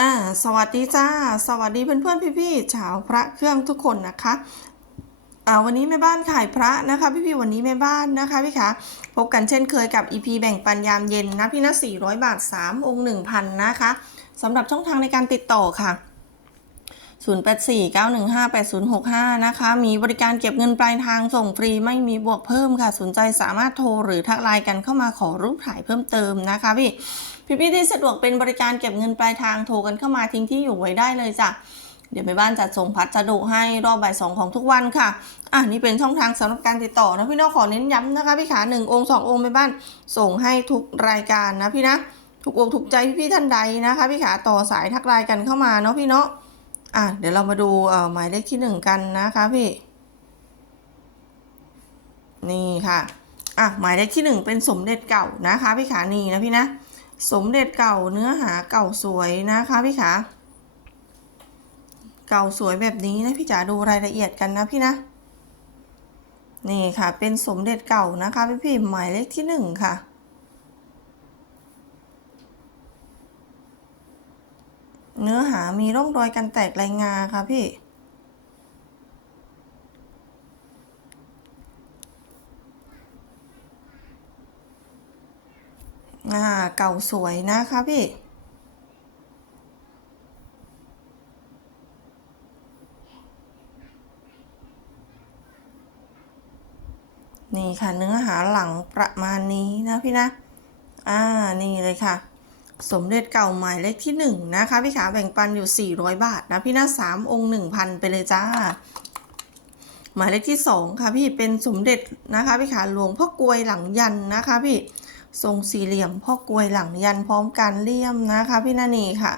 อ่าสวัสดีจ้า สวัสดีเพื่อนๆพี่ๆชาวพระเครื่องทุกคนนะคะอ่าวันนี้แม่บ้านขายพระนะคะพี่ๆวันนี้แม่บ้านนะคะพี่คะพบกันเช่นเคยกับ EP แบ่งปันยามเย็นนะพี่นะ400 บาท 3 องค์ 1,000 นะคะสำหรับช่องทางในการติดต่อค่ะ 0849158065 นะคะ มีบริการเก็บเงินปลายทางส่งฟรีไม่มีบวกเพิ่มค่ะ สนใจสามารถโทรหรือทักไลน์กันเข้ามาขอรูปถ่ายเพิ่มเติมนะคะพี่ พี่ๆที่สะดวกเป็นบริการเก็บเงินปลายทางโทรกันเข้ามาทิ้งที่อยู่ไว้ได้เลยจ้ะเดี๋ยวแม่บ้านจัดส่งพัสดุให้รอบบ่ายสองของทุกวันค่ะ อะนี่เป็นช่องทางสำหรับการติดต่อนะพี่น้องขอเน้นย้ำนะคะพี่ขาหนึ่งองค์สององค์แม่บ้านส่งให้ทุกรายการนะพี่นะถูกอกถูกใจพี่ๆท่านใดนะคะ พี่ขาต่อสายทักไลน์กันเข้ามาเนาะพี่เนาะอะเดี๋ยวเรามาดูเอ่อหมายเลขที่หนึ่งกันนะคะพี่ นี่ค่ะอะหมายเลขที่หนึ่งเป็นสมเด็จเก่านะคะพี่ขานี่นะพี่นะ สมเด็จเก่าเนื้อหาเก่าสวยนะคะพี่ขาเก่าสวยแบบนี้นะพี่จ๋าดูรายละเอียดกันนะพี่นะ นี่ค่ะ เป็นสมเด็จเก่านะคะพี่พี่หมายเลขที่หนึ่งค่ะ เนื้อหามีร่องรอยการแตกลายงาค่ะพี่ อ่าเก่าสวยนะคะพี่ นี่ค่ะเนื้อหาหลังประมาณนี้นะพี่นะ อ่านี่เลยค่ะ สมเด็จเก่าหมายเลขที่หนึ่งนะคะพี่ขาแบ่งปันอยู่ 400 บาทนะพี่นะสามองค์ 1,000 ไปเลยจ้าหมายเลขที่สองค่ะพี่เป็นสมเด็จนะคะพี่ขาหลวงพ่อกลวยหลังยันนะคะพี่ ทรงสี่เหลี่ยมพ่อกลวยหลังยันพร้อมการเลี่ยมนะคะพี่นานีค่ะ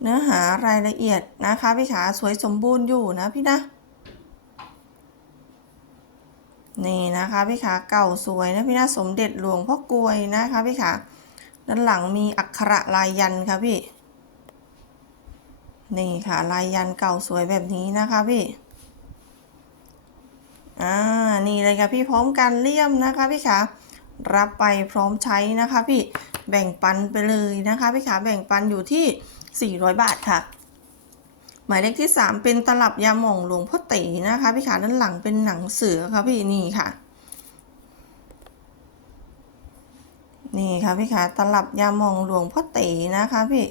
เนื้อหารายละเอียดนะคะพี่ขาสวยสมบูรณ์อยู่นะพี่นะนี่นะคะพี่ขาเก่าสวยนะพี่นะสมเด็จหลวงพ่อกลวยนะคะพี่ขาด้านหลังมีอักขระลายยันค่ะพี่ นี่ค่ะลายยันเก่าสวยแบบนี้นะคะพี่อ่านี่เลยค่ะพี่พร้อมการเลี่ยมนะคะพี่ขา รับไปพร้อมใช้นะคะพี่แบ่งปันไปเลยนะคะพี่ขาแบ่งปันอยู่ที่ 400 บาทค่ะ หมายเลขที่ 3 เป็นตลับยาหม่องหลวงพ่อตีนะคะพี่ขาด้านหลังเป็นหนังเสือค่ะพี่นี่ค่ะ นี่ค่ะพี่ขาตลับยาหม่องหลวงพ่อตีนะคะพี่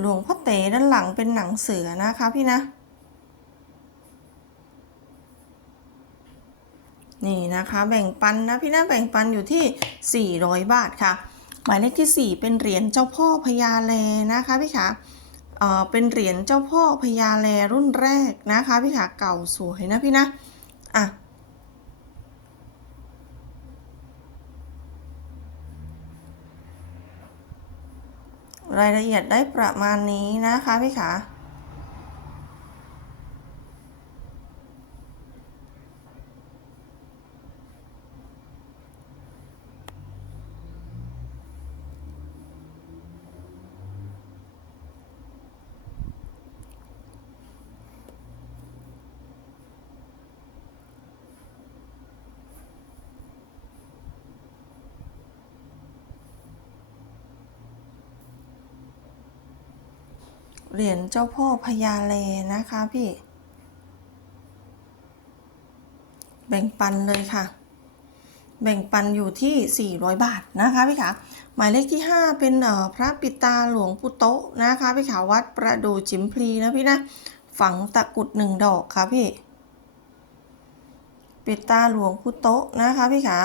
หลวงพ่อเต๋ด้านหลังเป็นหนังเสือนะคะพี่นะ นี่นะคะแบ่งปันนะพี่นะแบ่งปันอยู่ที่ 400 บาทค่ะ หมายเลขที่ 4 เป็นเหรียญเจ้าพ่อพญาแลนะคะพี่ขาเออเป็นเหรียญเจ้าพ่อพญาแลรุ่นแรกนะคะพี่ขาเก่าสวยนะพี่นะอะ รายละเอียดได้ประมาณนี้นะคะพี่ขา เหรียญเจ้าพ่อพญาแลนะคะพี่ แบ่งปันเลยค่ะ แบ่งปันอยู่ที่ 400 บาทนะคะพี่ขาหมายเลขที่ 5 เป็นพระปิตาหลวงปู่โตะนะคะพี่ขาวัดประดูจิมพลีนะพี่นะ ฝังตะกรุดหนึ่งดอกค่ะพี่ ปิตาหลวงปู่โตะนะคะพี่ขา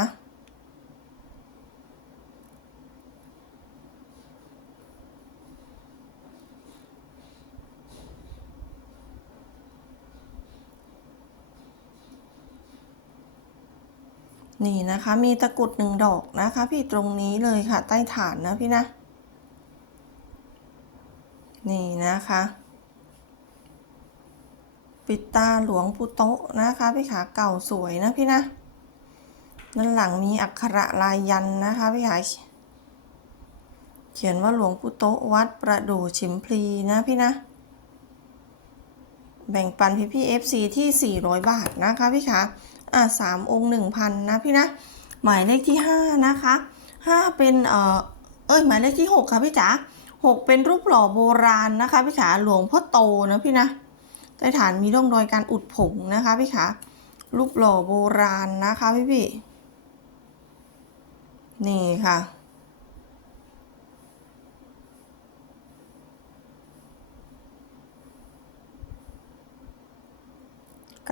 นี่นะคะมีตะกรุดหนึ่งดอกนะคะ พี่ตรงนี้เลยค่ะ ใต้ฐานนะพี่นะ นี่นะคะ ปิดตาหลวงปู่โตะนะคะพี่ขาเก่าสวยนะพี่นะด้านหลังมีอักขระลายยันนะคะพี่ขาเขียนว่าหลวงปู่โตะวัดประดู่ฉิมพลีนะพี่นะ แบ่งปันพี่พี่ FC ที่ 400 บาทนะคะพี่ขา อะสามองค์หนึ่งพันนะพี่นะ หมายเลขที่ห้านะคะห้าเป็นเอ่อเอ้ยหมายเลขที่หกค่ะพี่จ๋าหกเป็นรูปหล่อโบราณนะคะพี่ขาหลวงพ่อโตนะพี่นะใต้ฐานมีร่องรอยการอุดผงนะคะพี่ขารูปหล่อโบราณนะคะพี่พี่นี่ค่ะ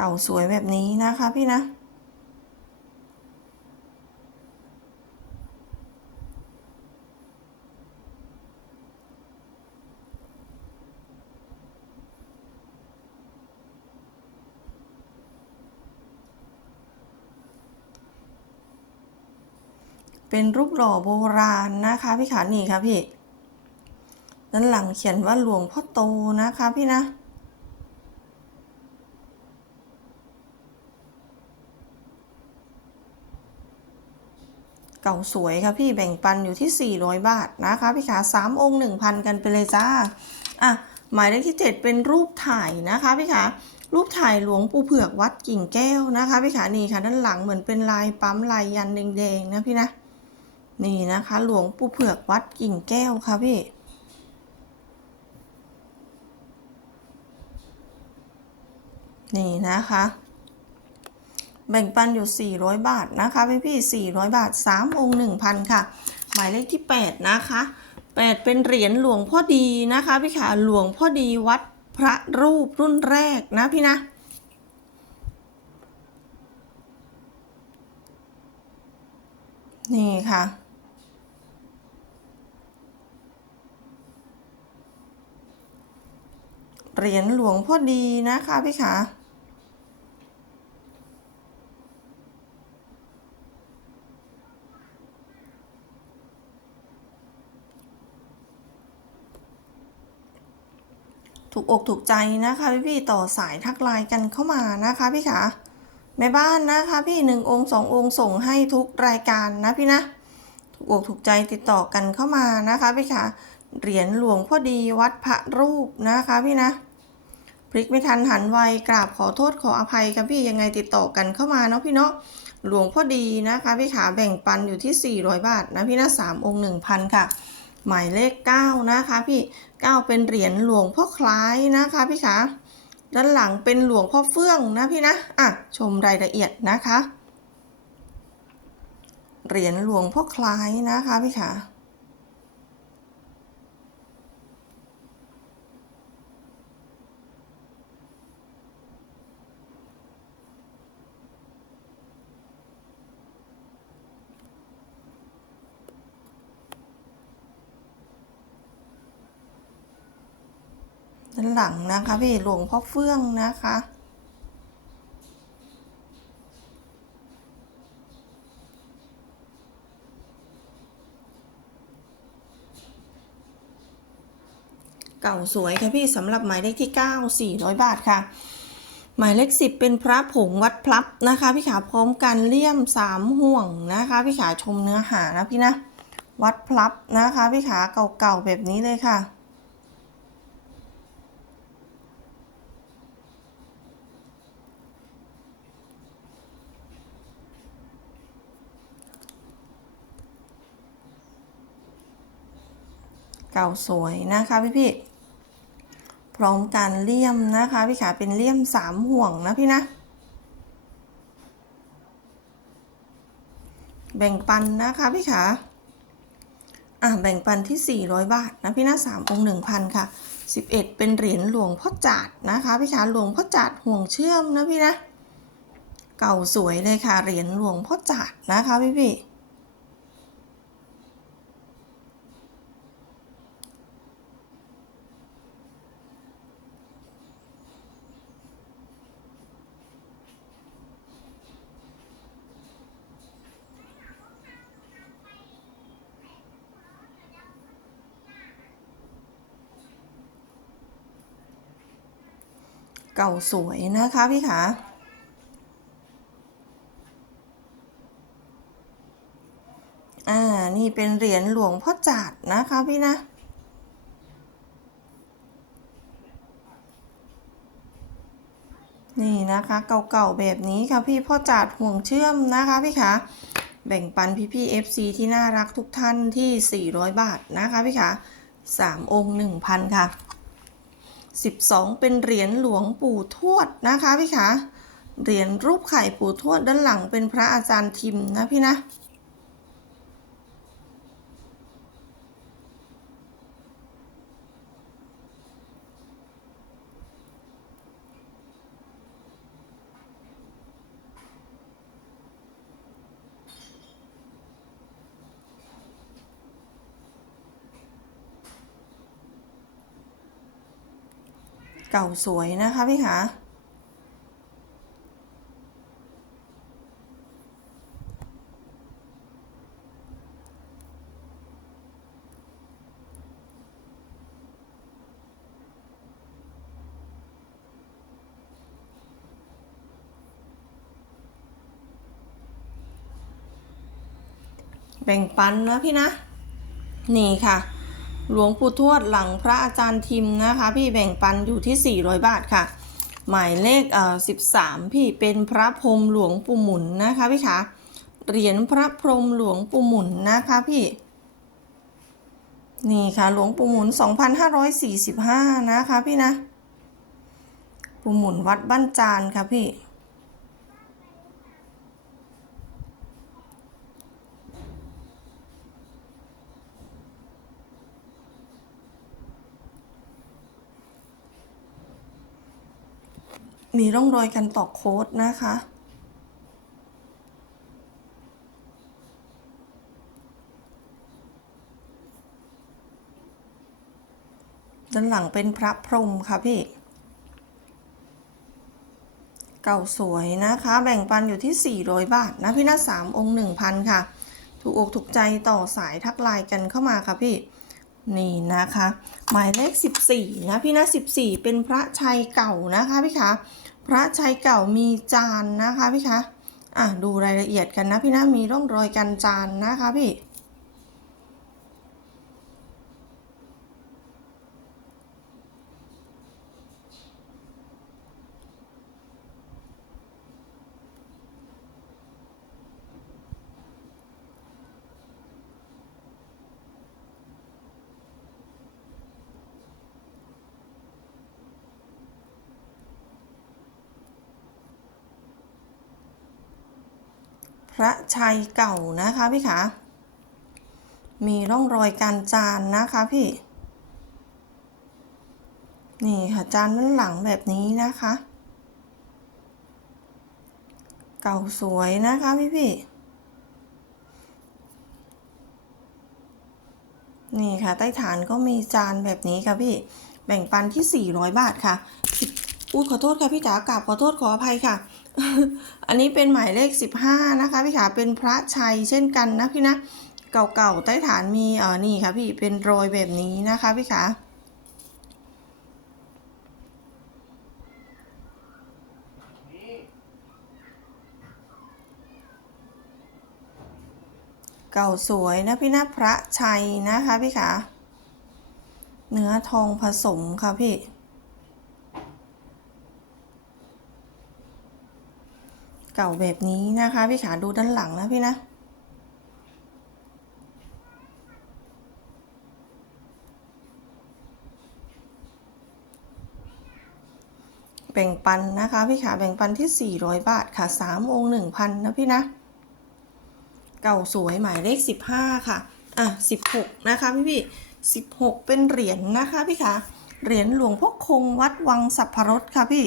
เก่าสวยแบบนี้นะคะพี่นะ เป็นรูปหล่อโบราณนะคะพี่ขานี่ค่ะพี่ด้านหลังเขียนว่าหลวงพ่อโตนะคะพี่นะ เก่าสวยค่ะพี่แบ่งปันอยู่ที่ 400 บาทนะคะพี่ขา3องค์ 1,000 กันไปเลยจ้าอะหมายเลขที่ 7 เป็นรูปถ่ายนะคะพี่ขารูปถ่ายหลวงปู่เผือกวัดกิ่งแก้วนะคะพี่ขานี่ค่ะด้านหลังเหมือนเป็นลายปั๊มลายยันแดงๆนะพี่นะนี่นะคะ หลวงปู่เผือกวัดกิ่งแก้วค่ะพี่นี่นะคะ แบ่งปันอยู่ 400 บาทนะคะพี่พี่ๆ400 บาท 3 องค์ 1,000 ค่ะ หมายเลขที่ 8 นะคะ 8 เป็นเหรียญหลวงพ่อดีนะคะพี่ขาหลวงพ่อดีวัดพระรูปรุ่นแรกนะพี่นะนี่ค่ะ เหรียญหลวงพ่อดีนะคะพี่ขา ถูกอกถูกใจนะคะพี่พี่ๆต่อสายทักไลน์กันเข้ามานะคะพี่ขาแม่บ้านนะคะพี่หนึ่งองค์สององค์ส่งให้ทุกรายการนะพี่นะถูกอกถูกใจติดต่อกันเข้ามานะคะพี่ขาเหรียญหลวงพ่อดีวัดพระรูปนะคะพี่นะพลิกไม่ทันหันไวกราบขอโทษขออภัยครับพี่ยังไงติดต่อกันเข้ามาเนาะพี่เนาะหลวงพ่อดีนะคะพี่ขาแบ่งปันอยู่ที่ 400 บาทนะพี่นะสามองค์1,000ค่ะ หมายเลข 9 นะคะพี่ 9 เป็นเหรียญหลวงพ่อคล้ายนะคะพี่ขาด้านหลังเป็นหลวงพ่อเฟื่องนะพี่นะอะชมรายละเอียดนะคะ เหรียญหลวงพ่อคล้ายนะคะพี่ขา ด้านหลังนะคะพี่หลวงพ่อเฟื่องนะคะเก่าสวยค่ะพี่สำหรับหมายเลขที่ 9 400 บาทค่ะ หมายเลข 10 เป็นพระผงวัดพลับนะคะ พี่ขาพร้อมกันเลี่ยม 3 ห่วงนะคะ พี่ขาชมเนื้อหานะพี่นะ วัดพลับนะคะ พี่ขาเก่าๆแบบนี้เลยค่ะ เก่าสวยนะคะพี่พี่พร้อมกันเลี่ยมนะคะพี่ขาเป็นเลี่ยมสามห่วงนะพี่นะ แบ่งปันนะคะพี่ขาอะแบ่งปันที่ 400 บาทนะพี่นะสามองค์1,000ค่ะ 11 เป็นเหรียญหลวงพ่อจาดนะคะพี่ขาหลวงพ่อจาดห่วงเชื่อมนะพี่นะ เก่าสวยเลยค่ะเหรียญหลวงพ่อจาดนะคะพี่พี่ เก่าสวยนะคะพี่ขาอ่า นี่เป็นเหรียญหลวงพ่อจาดนะคะพี่นะนี่นะคะเก่าๆแบบนี้ค่ะพี่พ่อจัดห่วงเชื่อมนะคะพี่คะแบ่งปันพี่พี่ FC ที่น่ารักทุกท่านที่ 400 บาทนะคะพี่คะ3องค์ 1,000 ค่ะ 12 เป็นเหรียญหลวงปู่ทวดนะคะพี่คะ เหรียญรูปไข่ปู่ทวดด้านหลังเป็นพระอาจารย์ทิมนะพี่นะ เก่าสวยนะคะพี่คะแบ่งปันนะพี่นะ นี่ค่ะ หลวงปู่ทวดหลังพระอาจารย์ทิมนะคะ พี่แบ่งปันอยู่ที่ 400 บาทค่ะ หมายเลขเอ่อ13 พี่เป็นพระพรมหลวงปู่หมุนนะคะพี่คะเหรียญพระพรมหลวงปู่หมุนนะคะพี่ นี่ค่ะหลวงปู่หมุน 2545 นะคะพี่นะ ปู่หมุนวัดบ้านจานค่ะพี่ มีร่องรอยการตอกโค้ดนะคะ ด้านหลังเป็นพระพรหมค่ะพี่ เก่าสวยนะคะ แบ่งปันอยู่ที่ 400 บาทนะพี่นะสามองค์ 1,000 ค่ะ ถูกอกถูกใจต่อสายทักไลน์กันเข้ามาค่ะพี่ นี่นะคะ หมายเลข 14 นะพี่นะ 14 เป็นพระชัยเก่านะคะพี่คะพระชัยเก่ามีจานนะคะพี่คะอะดูรายละเอียดกันนะพี่นะมีร่องรอยกันจานนะคะพี่ ระชัยเก่านะคะพี่คะมีร่องรอยการจานนะคะพี่ นี่ค่ะจานด้านหลังแบบนี้นะคะ เก่าสวยนะคะพี่พี่นี่ค่ะ ใต้ฐานก็มีจานแบบนี้ค่ะพี่ แบ่งปันที่ 400 บาทค่ะ อุ้ยขอโทษค่ะพี่จ๋ากราบขอโทษขออภัยค่ะ อันนี้เป็นหมายเลข 15 นะคะพี่ขาเป็นพระชัยเช่นกันนะพี่นะเก่าๆใต้ฐานมีเออนี่ค่ะพี่เป็นรอยแบบนี้นะคะพี่ขาเก่าสวยนะพี่นะพระชัยนะคะพี่ขาเนื้อทองผสมค่ะพี่ เก่าแบบนี้นะคะ พี่ขาดูด้านหลังนะพี่นะ แบ่งปันนะคะ พี่ขาแบ่งปันที่ 400 บาทค่ะ3องค์1,000 นะพี่นะ เก่าสวยหมายเลข 15 ค่ะ อะ 16 นะคะพี่พี่16 เป็นเหรียญนะคะพี่ขาเหรียญหลวงพ่อคงวัดวังสัพพรสค่ะพี่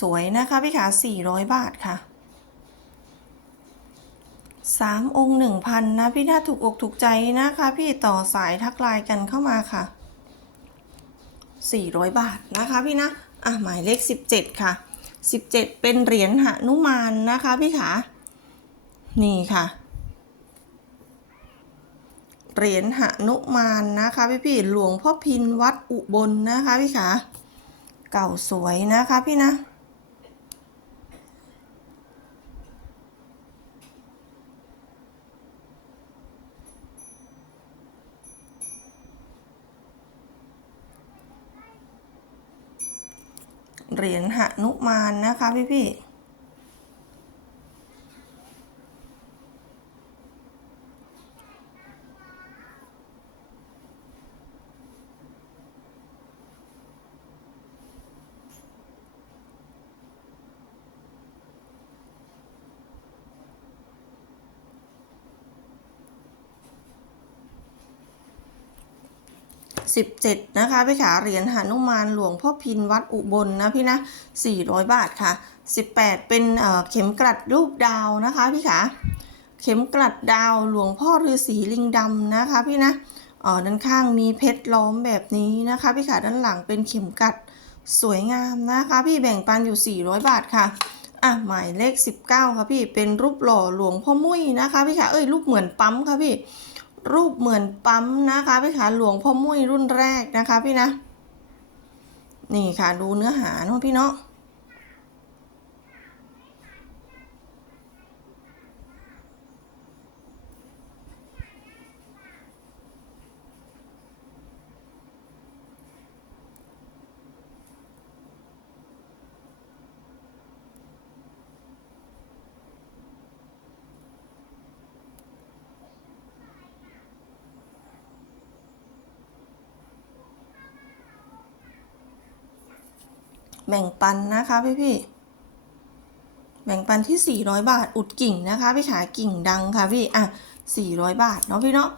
สวยนะคะพี่ขา400 บาทค่ะ3องค์1,000นะพี่ถ้าถูกอกถูกใจนะคะ พี่ต่อสายทักไลน์กันเข้ามาค่ะ 400 บาทนะคะพี่นะ อะหมายเลข 17 ค่ะ 17 เป็นเหรียญหนุมานนะคะพี่ขานี่ค่ะ เหรียญหนุมานนะคะพี่พี่หลวงพ่อพินวัดอุบลนะคะพี่ขาเก่าสวยนะคะพี่นะ เหรียญหนุมานนะคะพี่พี่ 17 นะคะพี่ขาเหรียญหานุมานหลวงพ่อพินวัดอุบลนะพี่นะ 400 บาทค่ะ 18 เป็นเอ่อเข็มกลัดรูปดาวนะคะพี่ขาเข็มกลัดดาวหลวงพ่อฤาษีลิงดำนะคะพี่นะออด้านข้างมีเพชรล้อมแบบนี้นะคะพี่ขาด้านหลังเป็นเข็มกลัดสวยงามนะคะ พี่แบ่งปันอยู่ 400 บาทค่ะอะหมายเลข 19 ค่ะพี่เป็นรูปหล่อหลวงพ่อมุ้ยนะคะพี่ขาเอ้ยรูปเหมือนปั๊มค่ะพี่ รูปเหมือนปั๊มนะคะพี่ขาหลวงพ่อมุ้ยรุ่นแรกนะคะพี่นะ นี่ค่ะดูเนื้อหาเนาะพี่เนาะ แบ่งปันนะคะพี่พี่ๆแบ่งปันที่ 400 บาท อุดกิ่งนะคะ พี่ขากิ่งดังค่ะพี่ อะ 400 บาทเนาะพี่เนาะ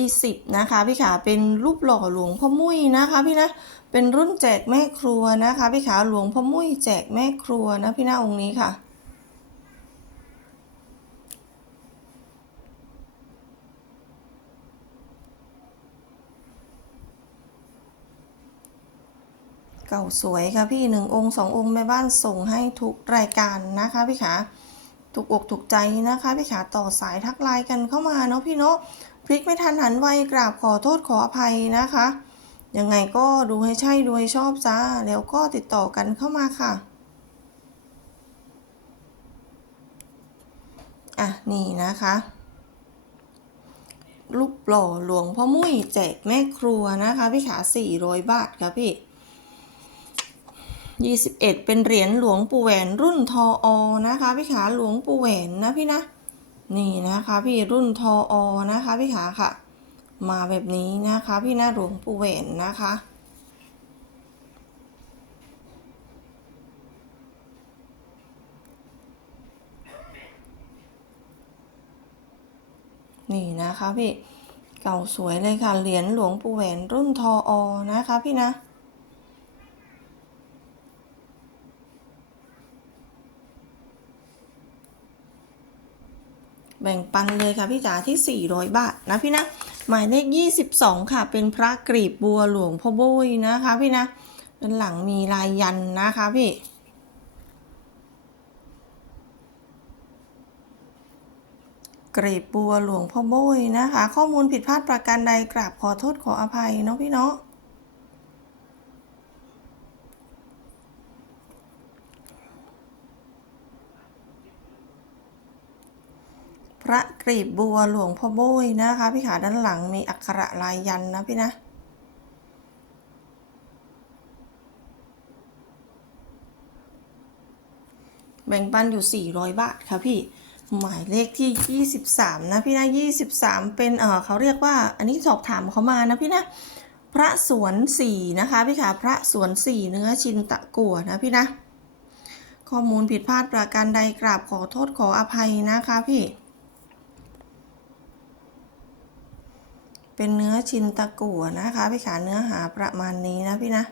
20 นะคะ พี่ขาเป็นรูปหล่อหลวงพ่อมุ้ยนะคะพี่นะ เป็นรุ่นแจกแม่ครัวนะคะ พี่ขาหลวงพ่อมุ้ยแจกแม่ครัวนะพี่นะองค์นี้ค่ะ เก่าสวยค่ะพี่หนึ่งองค์สององค์แม่บ้านส่งให้ทุกรายการนะคะพี่ขาถูกอกถูกใจนะคะพี่ขาต่อสายทักไลน์กันเข้ามาเนาะพี่เนาะพลิกไม่ทันหันไวกราบขอโทษขออภัยนะคะยังไงก็ดูให้ใช่ดูให้ชอบจ้าแล้วก็ติดต่อกันเข้ามาค่ะอะนี่นะคะรูปหล่อหลวงพ่อมุ้ยแจกแม่ครัวนะคะพี่ขา400 บาทค่ะพี่ 21 เป็นเหรียญหลวงปู่แหวนรุ่นทออนะคะพี่ขาหลวงปู่แหวนนะพี่นะนี่นะคะ พี่รุ่นทออนะคะพี่ขาค่ะ มาแบบนี้นะคะ พี่นะหลวงปู่แหวนนะคะนี่นะคะพี่เก่าสวยเลยค่ะเหรียญหลวงปู่แหวนรุ่นทออนะคะพี่นะ บ่งปันเลยค่ะพี่จ๋าที่ 400 บาทนะพี่นะ หมายเลข 22 ค่ะ เป็นพระกรีบบัวหลวงพ่อโบยนะคะพี่นะด้านหลังมีลายยันนะคะพี่กรีบบัวหลวงพ่อโบยนะคะ ข้อมูลผิดพลาดประการใดกราบขอโทษขออภัยเนาะพี่เนาะ ระกรีบบัวหลวงพ่อโบยนะคะ พี่ขาด้านหลังมีอักขระลายยันนะพี่นะแบ่งปันอยู่ 400 บาทค่ะพี่ หมายเลขที่ 23 นะพี่นะ 23 เป็น เออเขาเรียกว่า อันนี้สอบถามเขามานะพี่นะ พระสวนสี่นะคะพี่ขาพระสวนสี่เนื้อชินตะกัวนะพี่นะ ข้อมูลผิดพลาดประการใดกราบขอโทษขออภัยนะคะพี่ เป็นเนื้อชินตะกั่วนะคะพี่ขาเนื้อหาประมาณนี้นะพี่นะ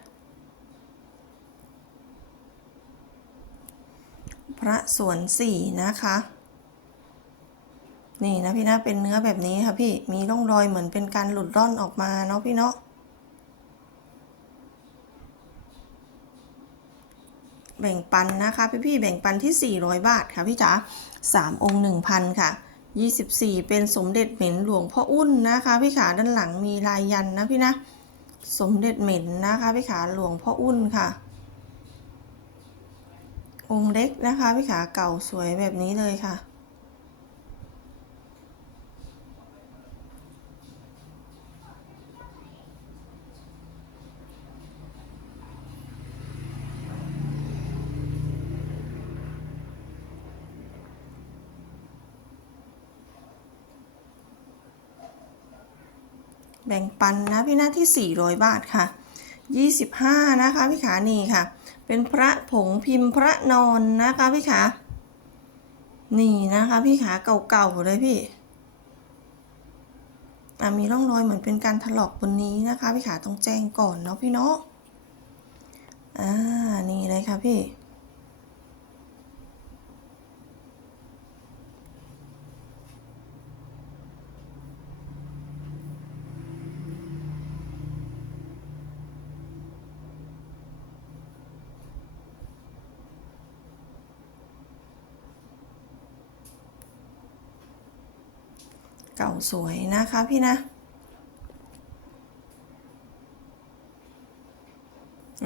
พระสวนสี่นะคะ นี่นะพี่นะเป็นเนื้อแบบนี้ค่ะพี่มีร่องรอยเหมือนเป็นการหลุดร่อนออกมาเนาะพี่เนาะแบ่งปันนะคะพี่พี่ๆแบ่งปันที่ 400 บาทค่ะพี่จ๋าสามองค์ 1,000 ค่ะ 24 เป็นสมเด็จเหม็นหลวงพ่ออุ้นนะคะ พี่ขาด้านหลังมีลายยันนะพี่นะ สมเด็จเหม็นนะคะพี่ขาหลวงพ่ออุ้นค่ะ องค์เล็กนะคะพี่ขาเก่าสวยแบบนี้เลยค่ะ แบ่งปันนะพี่หน้าที่ 400 บาทค่ะ 25 นะคะพี่ขานี่ค่ะ เป็นพระผงพิมพ์พระนอนนะคะพี่ขานี่นะคะพี่ขาเก่าๆเลยพี่มีร่องรอยเหมือนเป็นการถลอกบนนี้นะคะ พี่ขาต้องแจ้งก่อนเนาะพี่เนาะอ่านี่เลยค่ะพี่ ก่าสวยนะคะพี่นะ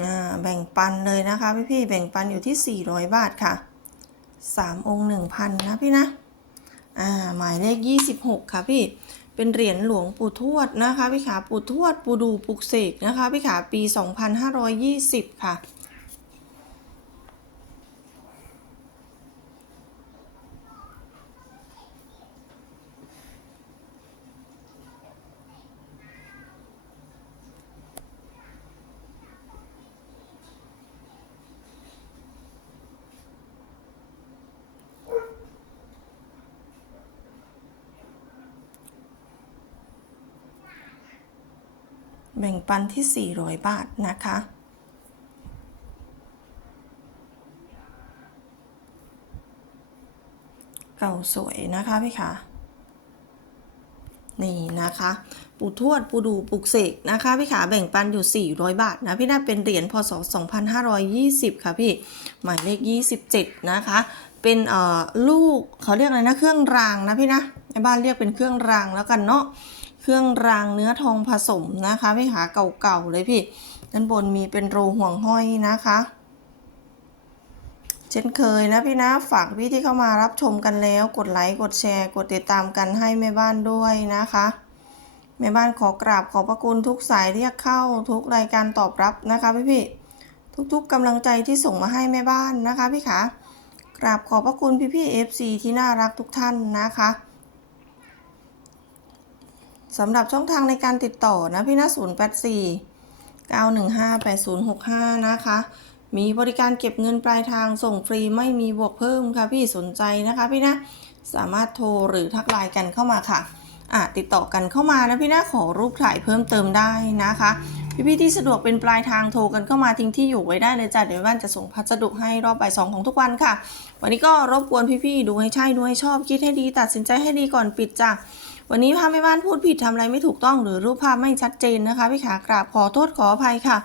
อ่าแบ่งปันเลยนะคะพี่พี่ๆแบ่งปันอยู่ที่ 400 บาทค่ะ 3 องค์ 1,000 นะพี่นะอ่าหมายเลข 26 ค่ะพี่เป็นเหรียญหลวงปู่ทวดนะคะพี่ขาปู่ทวดปู่ดูปุกเสกนะคะพี่ขาปี 2520 ค่ะ แบ่งปันที่ 400 บาทนะคะ เก่าสวยนะคะพี่คะนี่นะคะ ปู่ทวด ปู่ดูปลุกเสกนะคะ พี่ขาแบ่งปันอยู่ 400 บาทนะ พี่น่าเป็นเหรียญพศ 2520 ค่ะพี่ หมายเลข 27 นะคะ เป็นเอ่อลูกเขาเรียกอะไรนะ เครื่องรางนะพี่นะในบ้านเรียกเป็นเครื่องรางแล้วกันเนาะ เครื่องรางเนื้อทองผสมนะคะพี่หาเก่าๆเลยพี่ ด้านบนมีเป็นโรห่วงห้อยนะคะ เช่นเคยนะพี่นะ ฝากพี่ที่เข้ามารับชมกันแล้ว กดไลค์ กดแชร์ กดติดตามกันให้แม่บ้านด้วยนะคะแม่บ้านขอกราบขอบพระคุณทุกสายเรียกเข้าทุกรายการตอบรับนะคะพี่พี่ๆทุกๆกำลังใจที่ส่งมาให้แม่บ้านนะคะพี่ขากราบขอบพระคุณพี่พี่ๆ FC ที่น่ารักทุกท่านนะคะ สำหรับช่องทางในการติดต่อนะพี่นะ084 915 8065นะคะ มีบริการเก็บเงินปลายทางส่งฟรีไม่มีบวกเพิ่มค่ะพี่สนใจนะคะพี่นะสามารถโทรหรือทักไลน์กันเข้ามาค่ะอะติดต่อกันเข้ามานะพี่นะขอรูปถ่ายเพิ่มเติมได้นะคะพี่ๆที่สะดวกเป็นปลายทางโทรกันเข้ามาทิ้งที่อยู่ไว้ได้เลยจ้ะเดี๋ยวบ้านจะส่งพัสดุให้รอบบ่ายสองของทุกวันค่ะ วันนี้ก็รบกวนพี่ๆดูให้ใช่ดูให้ชอบคิดให้ดี ตัดสินใจให้ดีก่อนปิดจ้ะ วันนี้พาแม่บ้านพูดผิดทำอะไรไม่ถูกต้องหรือรูปภาพไม่ชัดเจนนะคะพี่ขากราบขอโทษขออภัยค่ะ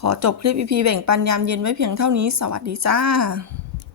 ขอจบคลิปอีพีแบ่งปันยามเย็นไว้เพียงเท่านี้ สวัสดีจ้า